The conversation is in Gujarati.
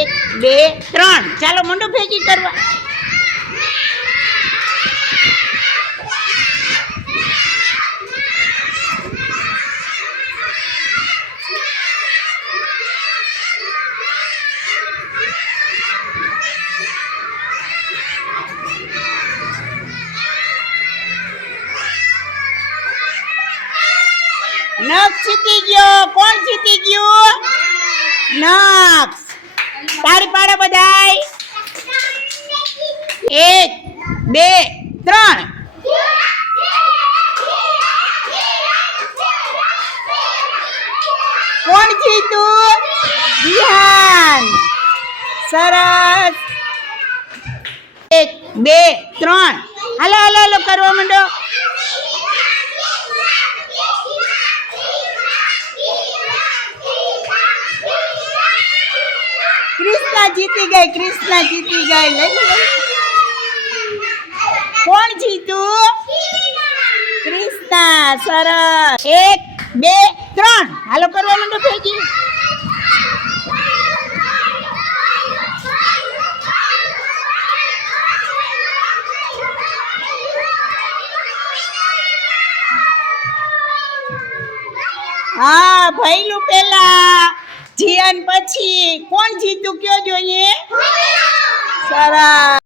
1 2 3 ચાલો મંડો ભેગી કરવા. નક્ષ જીતી ગયો. કોણ જીતી ગયું? નક્ષ. તાળી પાડો બધાય. 1 2 3. કોણ જીતું? વિહાન. સરસ. 1 2 3 હાલો હાલો હાલો કરવા માંડો. કૃષ્ણા જીતી ગઈ. કૃષ્ણા જીતી ગઈ. લઈ કોણ જીતું? કૃષ્ણા. સરસ. 1 2 3 હાલો કરવા માંડો ભેગી. હા ભઈલું પેલા જીયાન પછી કોણ જીતું કયો જોઈએ? સરસ.